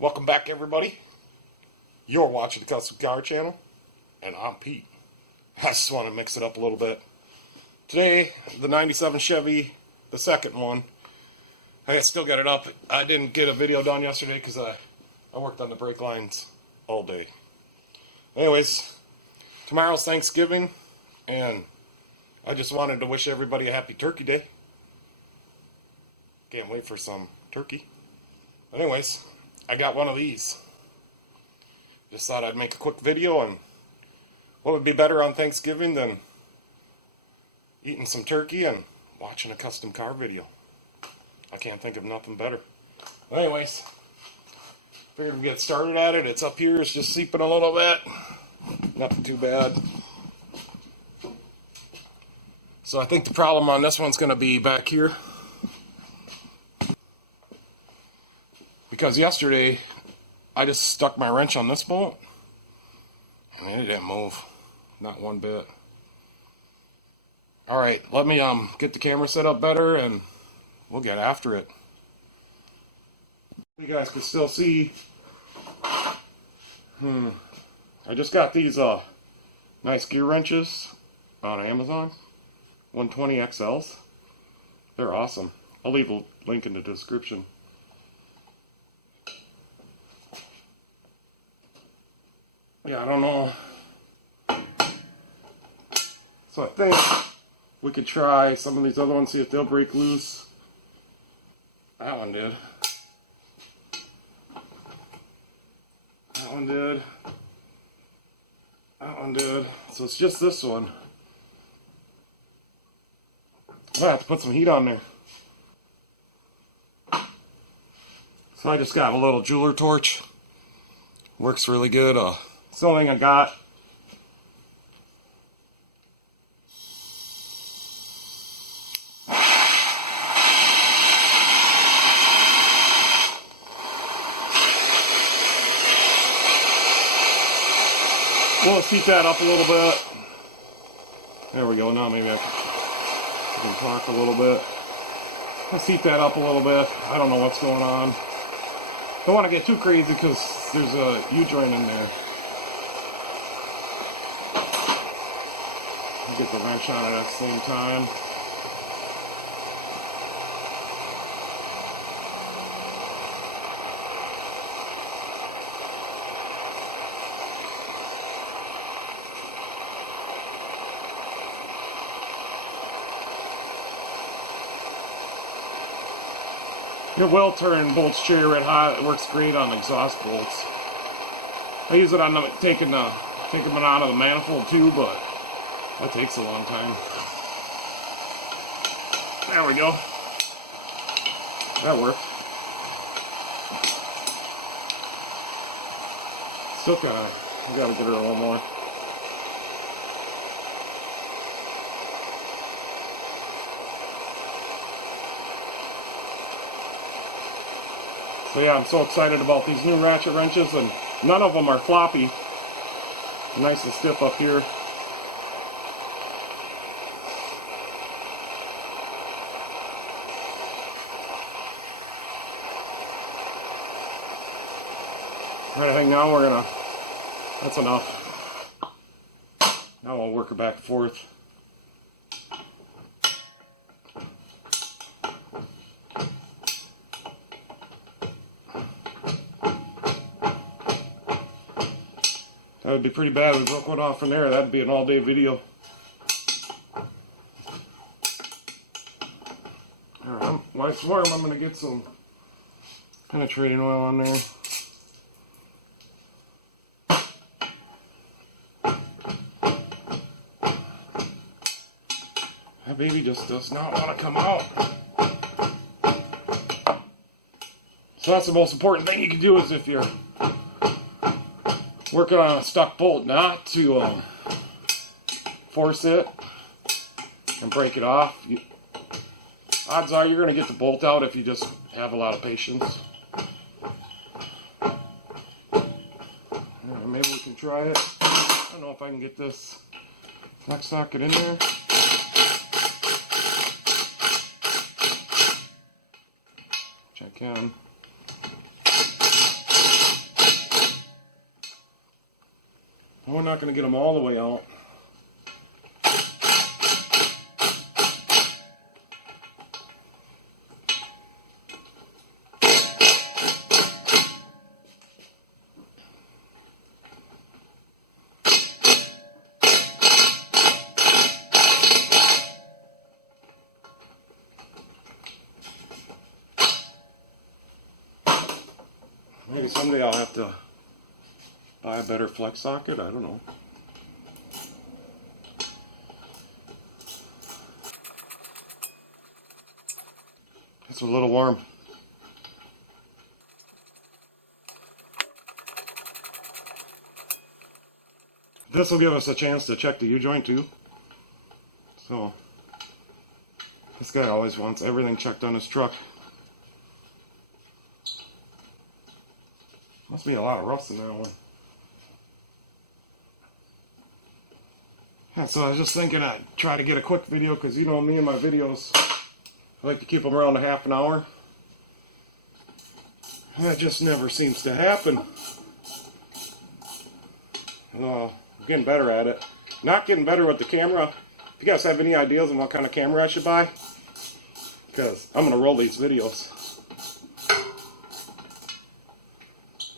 Welcome back, everybody. You're watching the Custom Car Channel, and I'm Pete. I just want to mix it up a little bit. Today, the 97 Chevy, the second one. I still got it up. I didn't get a video done yesterday because I worked on the brake lines all day. Anyways, tomorrow's Thanksgiving, and I just wanted to wish everybody a happy Turkey Day. Can't wait for some turkey. Anyways, I got one of these. Just thought I'd make a quick video, and what would be better on Thanksgiving than eating some turkey and watching a custom car video. I can't think of nothing better. Anyways, figured we'd get started at it. It's up here, it's just seeping a little bit. Nothing too bad. So I think the problem on this one's going to be back here. Because yesterday, I just stuck my wrench on this bolt, and it didn't move. Not one bit. Alright, let me get the camera set up better, and we'll get after it. You guys can still see. I just got these nice gear wrenches on Amazon. 120 XLs. They're awesome. I'll leave a link in the description. Yeah, I don't know. So I think we could try some of these other ones, see if they'll break loose. That one did. That one did. That one did. So it's just this one. I have to put some heat on there. So I just got a little jeweler torch. Works really good. It's the only thing I got. We'll heat that up a little bit. There we go. Now maybe I can talk a little bit. Let's heat that up a little bit. I don't know what's going on. Don't want to get too crazy because there's a U-joint in there. Get the wrench on it at the same time. It will turn bolts cherry red hot. It works great on exhaust bolts. I use it on taking them out of the manifold too, but that takes a long time. There we go. That worked. Still gotta get her a little more. So yeah, I'm so excited about these new ratchet wrenches, and none of them are floppy. Nice and stiff up here. Alright, I think now that's enough. Now I'll work it back and forth. That would be pretty bad if we broke one off from there. That'd be an all-day video. Alright, while it's warm, I'm going to get some penetrating oil on there. That baby just does not want to come out. So that's the most important thing you can do, is if you're working on a stuck bolt, not to force it and break it off. Odds are you're going to get the bolt out if you just have a lot of patience. Maybe we can try it. I don't know if I can get this next socket in there. Which I can. We're not going to get them all the way out. Maybe someday I'll have to buy a better flex socket, I don't know. It's a little warm. This will give us a chance to check the U-joint too. So, this guy always wants everything checked on his truck. Must be a lot of rust in that one. Yeah, so I was just thinking I'd try to get a quick video, because you know me and my videos, I like to keep them around a half an hour. That just never seems to happen. I'm getting better at it. Not getting better with the camera. If you guys have any ideas on what kind of camera I should buy, because I'm going to roll these videos.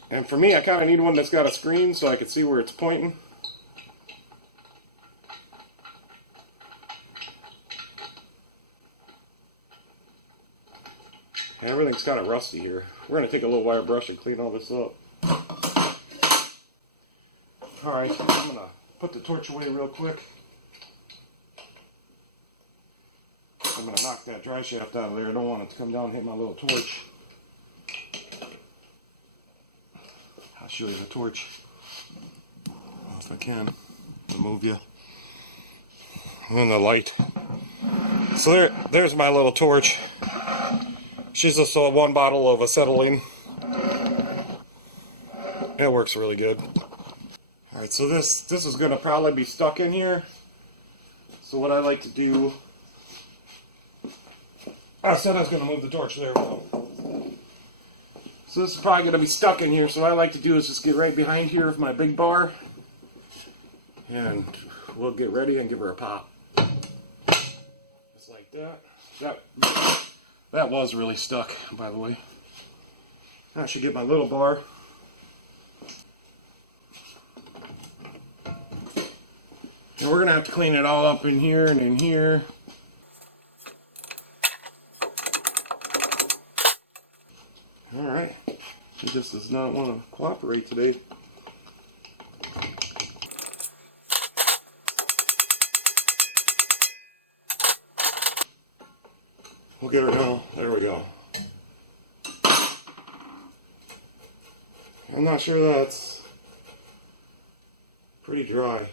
And for me, I kind of need one that's got a screen so I can see where it's pointing. Everything's kind of rusty here. We're going to take a little wire brush and clean all this up. Alright, I'm going to put the torch away real quick. I'm going to knock that dry shaft out of there. I don't want it to come down and hit my little torch. I'll show you the torch. If I can. I'll move you. And the light. So there's my little torch. She's just one bottle of acetylene. It works really good. Alright, so this is going to probably be stuck in here. So what I like to do... I said I was going to move the torch. There we go. So this is probably going to be stuck in here. So what I like to do is just get right behind here with my big bar. And we'll get ready and give her a pop. Just like that. That was really stuck, by the way. I should get my little bar. And we're going to have to clean it all up in here and in here. Alright. It just does not want to cooperate today. We'll get her now. There we go. I'm not sure that's pretty dry.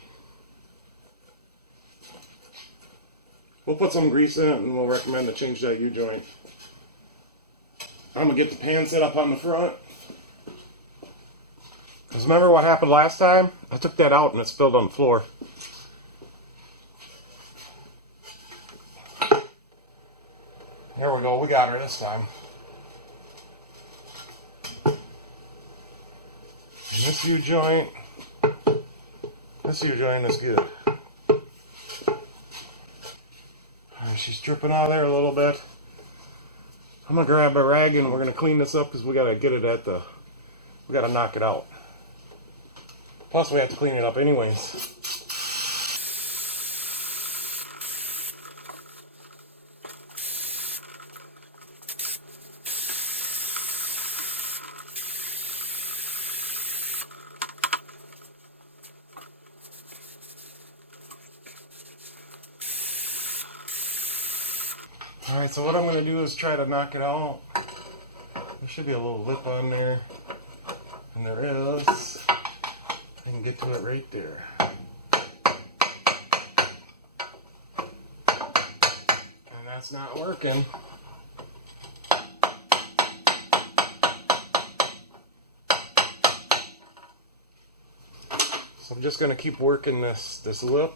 We'll put some grease in it and we'll recommend to change that U-joint. I'm going to get the pan set up on the front. Because remember what happened last time? I took that out and it spilled on the floor. There we go, we got her this time. And this U-joint is good. Alright, she's dripping out of there a little bit. I'm going to grab a rag and we're going to clean this up because we got to get it at the... we got to knock it out. Plus we have to clean it up anyways. Alright, so what I'm going to do is try to knock it out. There should be a little lip on there. And there is. I can get to it right there. And that's not working. So I'm just going to keep working this lip.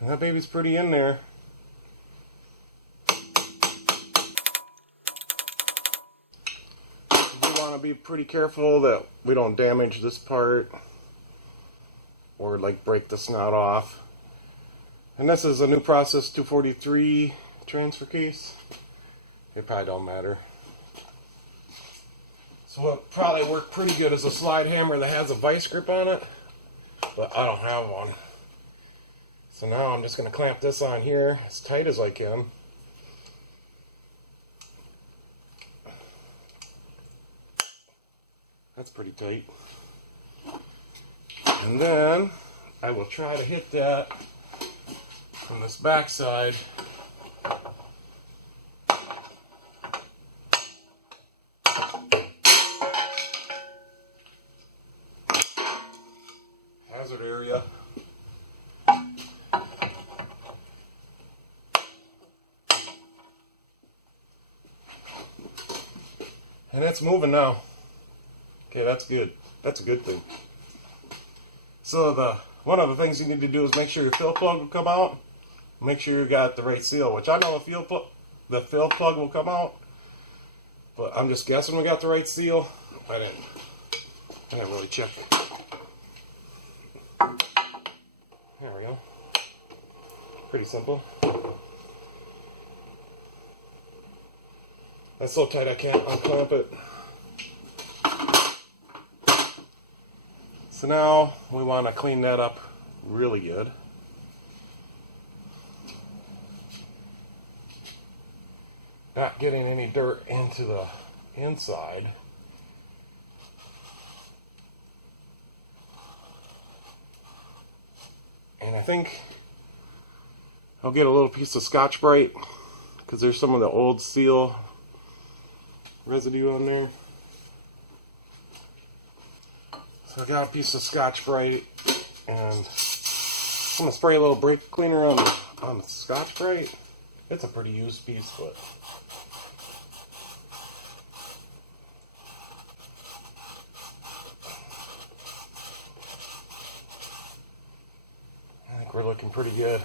And that baby's pretty in there. be pretty careful that we don't damage this part or like break the snout off. And this is a new Process 243 transfer case. It probably don't matter. So what probably work pretty good is a slide hammer that has a vice grip on it, but I don't have one. So now I'm just going to clamp this on here as tight as I can. That's pretty tight. And then I will try to hit that from this back side. Hazard area. And it's moving now. Okay, that's good. That's a good thing. So one of the things you need to do is make sure your fill plug will come out. Make sure you got the right seal, which I know the fill plug will come out, but I'm just guessing we got the right seal. I didn't really check. There we go. Pretty simple. That's so tight I can't unclamp it. So now we want to clean that up really good. Not getting any dirt into the inside. And I think I'll get a little piece of Scotch-Brite because there's some of the old seal residue on there. So I got a piece of Scotch-Brite, and I'm going to spray a little brake cleaner on the Scotch-Brite. It's a pretty used piece, but I think we're looking pretty good.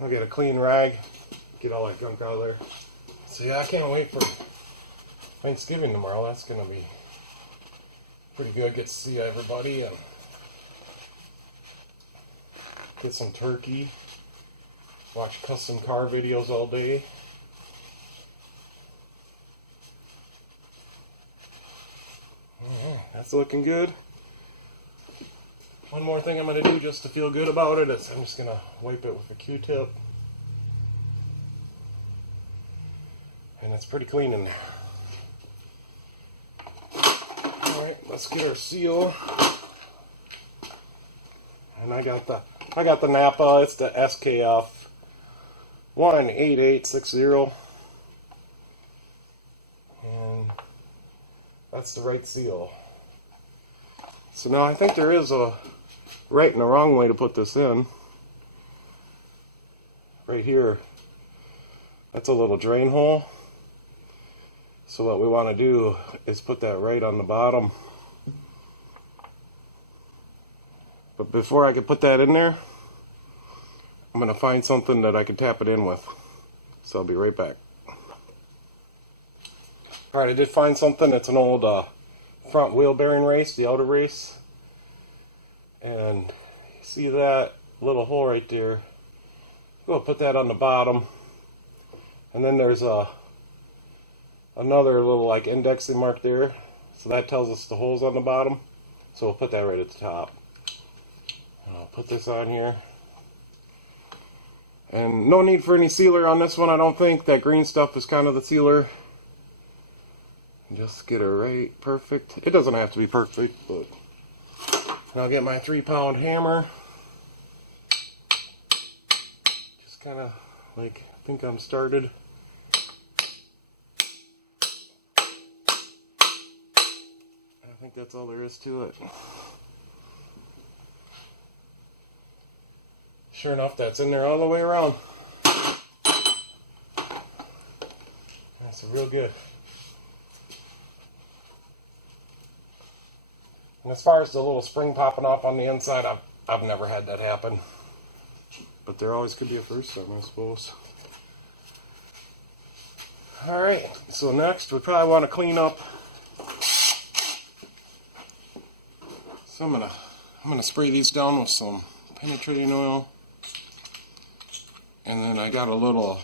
I'll get a clean rag, get all that gunk out of there. So yeah, I can't wait for Thanksgiving tomorrow. That's going to be pretty good. Get to see everybody and get some turkey. Watch custom car videos all day. That's looking good. One more thing I'm going to do just to feel good about it is I'm just going to wipe it with a Q-tip. And it's pretty clean in there. Alright, let's get our seal. And I got the Napa, it's the SKF 18860. And that's the right seal. So now I think there is a right and a wrong way to put this in. Right here, that's a little drain hole. So what we want to do is put that right on the bottom. But before I can put that in there, I'm going to find something that I can tap it in with. So I'll be right back. Alright, I did find something. It's an old front wheel bearing race, the outer race. And you see that little hole right there? We'll put that on the bottom. And then there's another little like indexing mark there. So that tells us the hole's on the bottom. So we'll put that right at the top. And I'll put this on here. And no need for any sealer on this one, I don't think. That green stuff is kind of the sealer. Just get it right perfect. It doesn't have to be perfect, but and I'll get my 3-pound hammer. Just kind of like I think I'm started. I think that's all there is to it. Sure enough, that's in there all the way around. That's real good. And as far as the little spring popping off on the inside, I've never had that happen. But there always could be a first time, I suppose. Alright, so next we probably want to clean up. So I'm gonna spray these down with some penetrating oil. And then I got a little,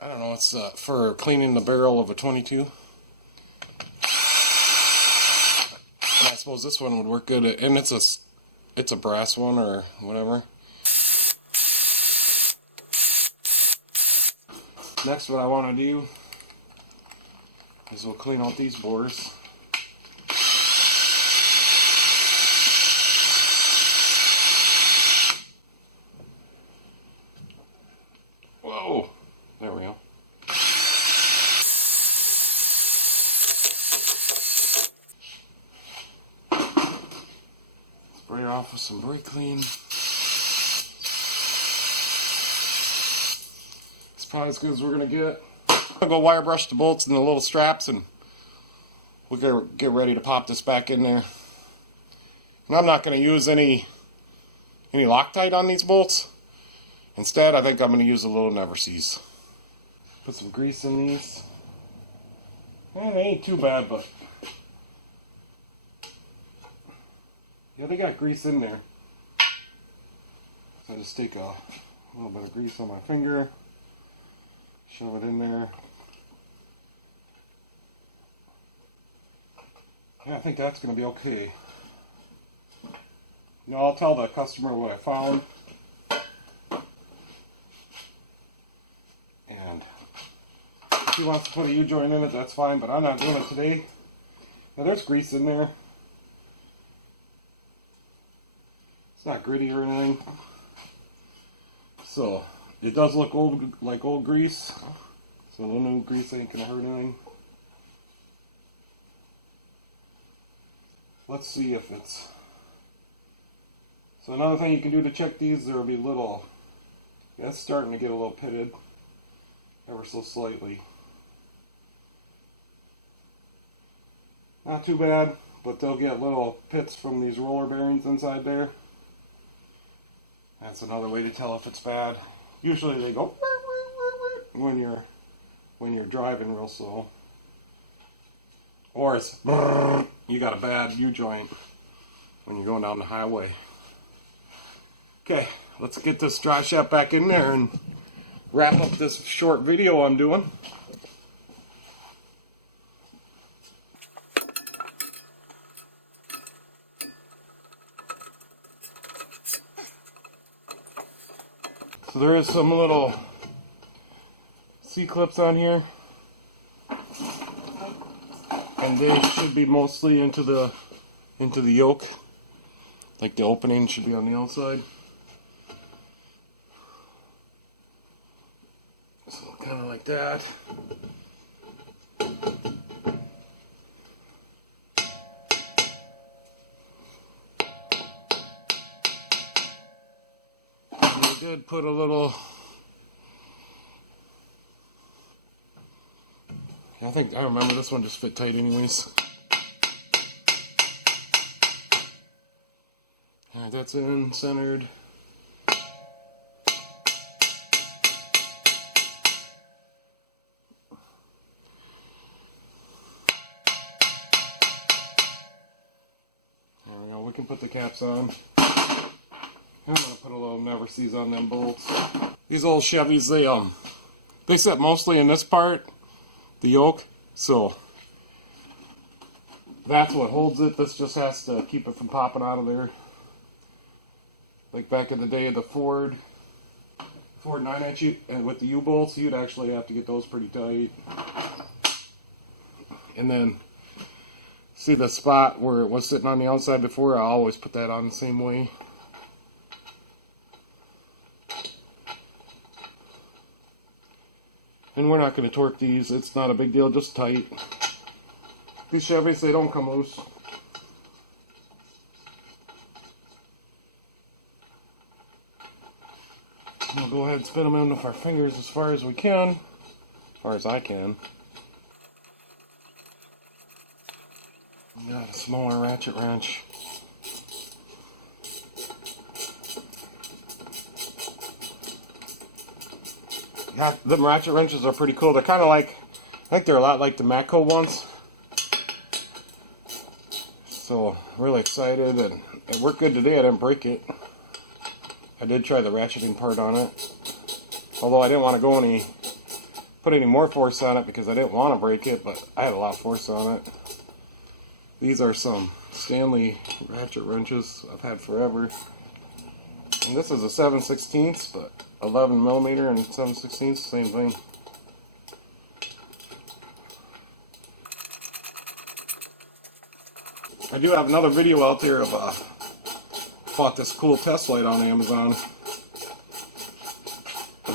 I don't know, it's for cleaning the barrel of a 22. And I suppose this one would work good, and it's a brass one or whatever. Next, what I want to do is we'll clean out these bores. Whoa! There we go. Spray off with some brake clean. Probably as good as we're gonna get. I'll go wire brush the bolts and the little straps, and we'll get ready to pop this back in there. And I'm not gonna use any Loctite on these bolts. Instead, I think I'm gonna use a little Never Seas. Put some grease in these. And they ain't too bad, but yeah, they got grease in there. So I just take a little bit of grease on my finger. Shove it in there. Yeah, I think that's going to be okay. You know, I'll tell the customer what I found. And if he wants to put a U-joint in it, that's fine, but I'm not doing it today. Now, there's grease in there. It's not gritty or anything. So it does look old, like old grease, so the new grease ain't gonna hurt anything. Let's see if it's... So another thing you can do to check these, there will be little... Yeah, it's starting to get a little pitted, ever so slightly. Not too bad, but they'll get little pits from these roller bearings inside there. That's another way to tell if it's bad. Usually they go when you're driving real slow, or it's you got a bad U-joint when you're going down the highway. Okay, let's get this drive shaft back in there and wrap up this short video I'm doing. So there is some little C-clips on here, and they should be mostly into the yoke. Like the opening should be on the outside. So kind of like that. Did put a little, I remember this one just fit tight anyways. Alright, that's in, centered. There we go, we can put the caps on. I'm going to put a little Never Seas on them bolts. These old Chevys, they sit mostly in this part, the yoke, so that's what holds it. This just has to keep it from popping out of there. Like back in the day of the Ford 9-inch with the U-bolts, you'd actually have to get those pretty tight. And then, see the spot where it was sitting on the outside before? I always put that on the same way. And we're not going to torque these, it's not a big deal, just tight. These Chevys, they don't come loose. We'll go ahead and spin them in with our fingers as far as we can, as far as I can. Got a smaller ratchet wrench. The ratchet wrenches are pretty cool. They're kind of like, I think they're a lot like the Matco ones. So, really excited, and it worked good today. I didn't break it. I did try the ratcheting part on it. Although I didn't want to put any more force on it because I didn't want to break it, but I had a lot of force on it. These are some Stanley ratchet wrenches I've had forever. And this is a 7/16, but 11mm and 7/16, same thing. I do have another video out there of bought this cool test light on Amazon.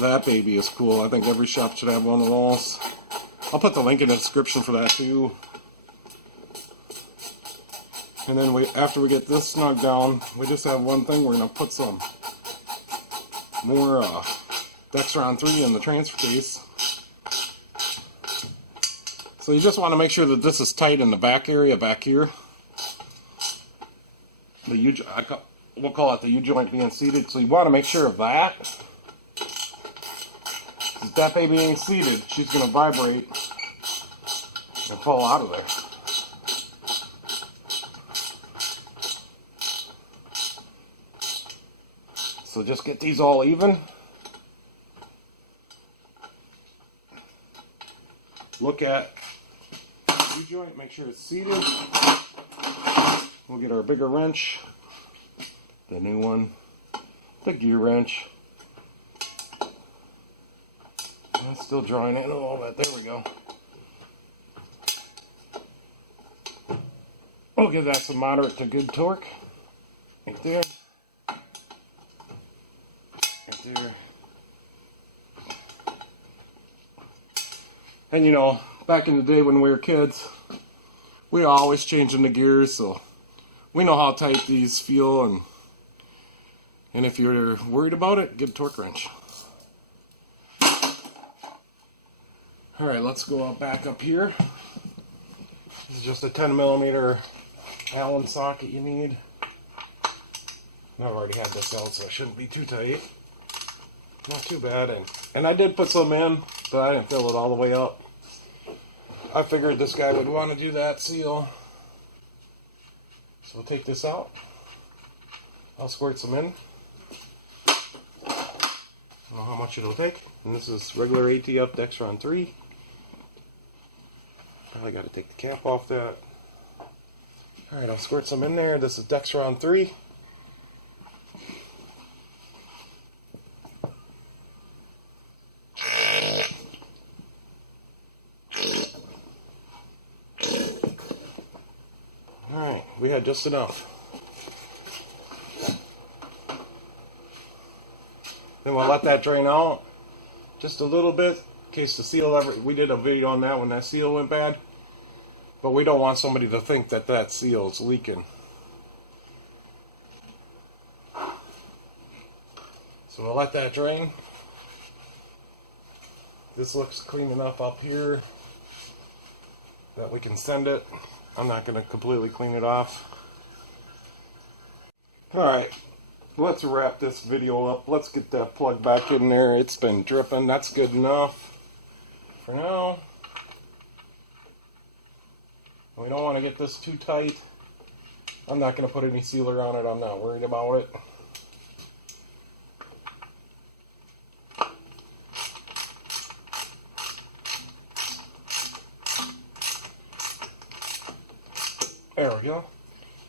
That baby is cool. I think every shop should have one of those. I'll put the link in the description for that too. And then after we get this snug down, we just have one thing. We're going to put some more Dexron 3 in the transfer case. So you just want to make sure that this is tight in the back area back here. We'll call it the U-joint being seated. So you want to make sure of that. If that baby ain't seated, she's going to vibrate and fall out of there. So just get these all even. Look at the U-joint, make sure it's seated. We'll get our bigger wrench, the new one, the gear wrench. It's still drawing in a little bit. There we go. We'll give that some moderate to good torque. Right there. Right there. And you know, back in the day when we were kids, we were always changing the gears, so we know how tight these feel, and if you're worried about it, get a torque wrench. Alright, let's go back up here. This is just a 10mm Allen socket you need. I've already had this out, so it shouldn't be too tight. Not too bad, and I did put some in, but I didn't fill it all the way up. I figured this guy would want to do that seal. So we'll take this out. I'll squirt some in. I don't know how much it'll take. And this is regular ATF Dexron 3. Probably got to take the cap off that. Alright, I'll squirt some in there. This is Dexron 3. Alright, we had just enough. Then we'll let that drain out just a little bit in case the seal we did a video on that when that seal went bad. But we don't want somebody to think that that seal is leaking. So we'll let that drain. This looks clean enough up here that we can send it. I'm not going to completely clean it off. Alright, let's wrap this video up. Let's get that plug back in there. It's been dripping. That's good enough for now. We don't want to get this too tight. I'm not going to put any sealer on it. I'm not worried about it. There we go.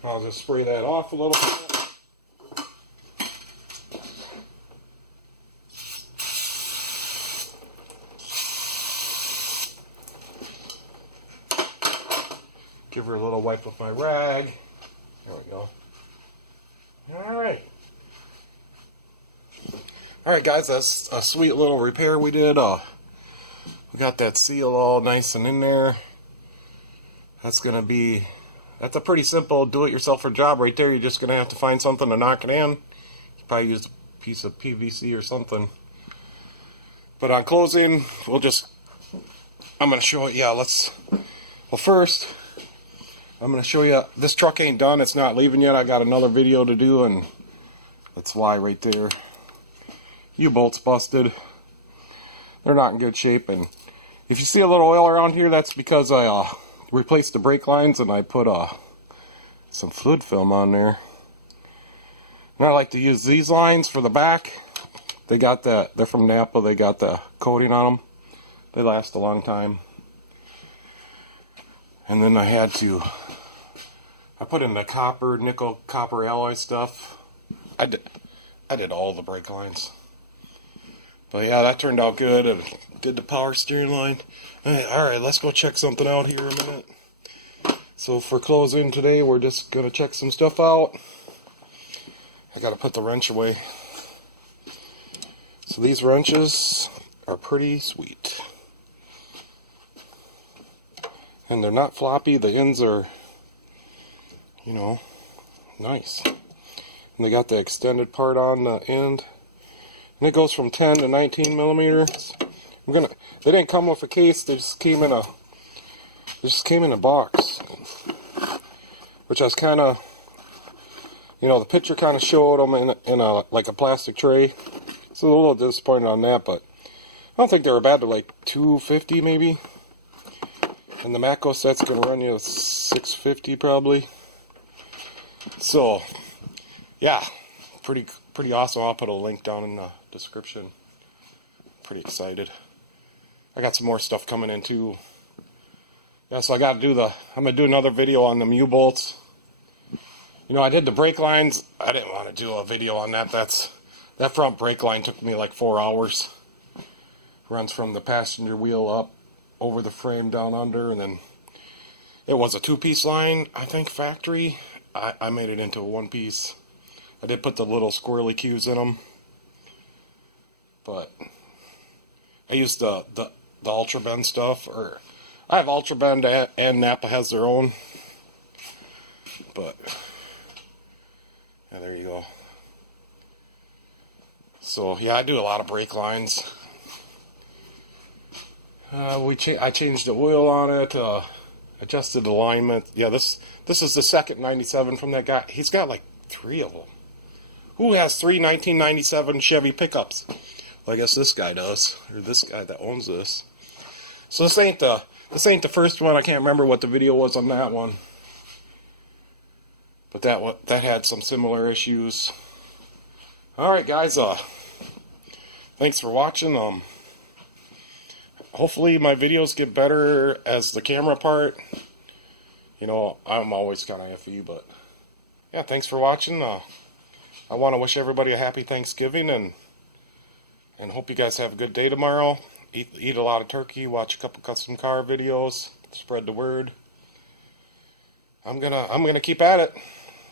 I'll just spray that off a little bit. Give her a little wipe with my rag. There we go. Alright. Alright guys, that's a sweet little repair we did. We got that seal all nice and in there. That's a pretty simple do-it-yourselfer job right there. You're just going to have to find something to knock it in. You probably use a piece of PVC or something. But on closing, I'm going to show it. Yeah, well first, I'm going to show you, this truck ain't done. It's not leaving yet. I got another video to do, and that's why right there. U-bolt's busted. they're not in good shape. And if you see a little oil around here, that's because I replaced the brake lines and I put some fluid film on there. And I like to use these lines for the back. They're from Napa, they got the coating on them. They last a long time. And then I put in the nickel copper alloy stuff. I did all the brake lines. But yeah, that turned out good. And did the power steering line. Alright, let's go check something out here a minute. So for closing today, we're just going to check some stuff out. I got to put the wrench away. So these wrenches are pretty sweet. And they're not floppy. The ends are, you know, nice. And they got the extended part on the end. And it goes from 10 to 19 millimeters. They didn't come with a case. They just came in a box. Which I was kind of, you know, the picture kind of showed them in like a plastic tray. So a little disappointed on that, but I don't think they were bad. They're like $250 maybe. And the Matco set's gonna run you $650 probably. So yeah, pretty awesome. I'll put a link down in the description. Pretty excited. I got some more stuff coming in too. Yeah, so I'm gonna do another video on the U-bolts. You know, I did the brake lines. I didn't want to do a video on that. That front brake line took me like 4 hours. Runs from the passenger wheel up over the frame down under, and then it was a 2-piece line, I think, factory. I made it into a 1-piece. I did put the little squirrely cues in them, but I used the Ultra Bend stuff, or I have Ultra Bend and Napa has their own, but yeah, there you go. So yeah, I do a lot of brake lines. I changed the oil on it, adjusted alignment. Yeah, this is the second 97 from that guy. He's got like 3 of them. Who has 3 1997 Chevy pickups? Well, I guess this guy does, or this guy that owns this. So this ain't the first one. I can't remember what the video was on that one, but that had some similar issues. All right, guys. Thanks for watching. Hopefully my videos get better as the camera part. You know, I'm always kind of iffy, but yeah, thanks for watching. I want to wish everybody a happy Thanksgiving, and hope you guys have a good day tomorrow. Eat a lot of turkey, watch a couple custom car videos, spread the word. I'm gonna keep at it.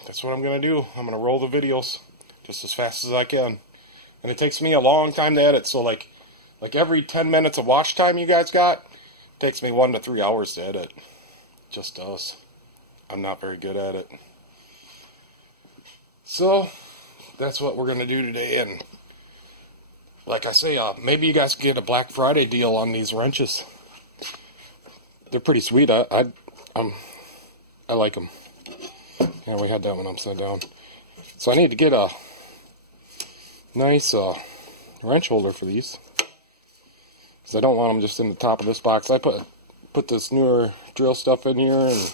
That's what I'm gonna do. I'm gonna roll the videos just as fast as I can, and it takes me a long time to edit. So like every 10 minutes of watch time you guys got, it takes me 1 to 3 hours to edit. Just does. I'm not very good at it. So that's what we're gonna do today, and like I say, maybe you guys can get a Black Friday deal on these wrenches. They're pretty sweet. I like them. Yeah, we had that one upside down. So I need to get a nice wrench holder for these, because I don't want them just in the top of this box. I put this newer drill stuff in here, and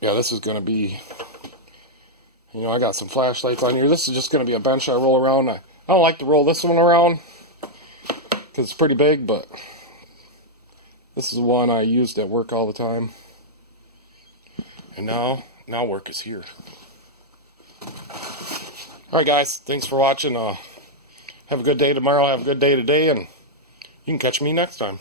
yeah, this is going to be, you know, I got some flashlights on here. This is just going to be a bench I roll around. I don't like to roll this one around because it's pretty big, but this is the one I used at work all the time. And now work is here. Alright guys, thanks for watching. Have a good day tomorrow, have a good day today, and you can catch me next time.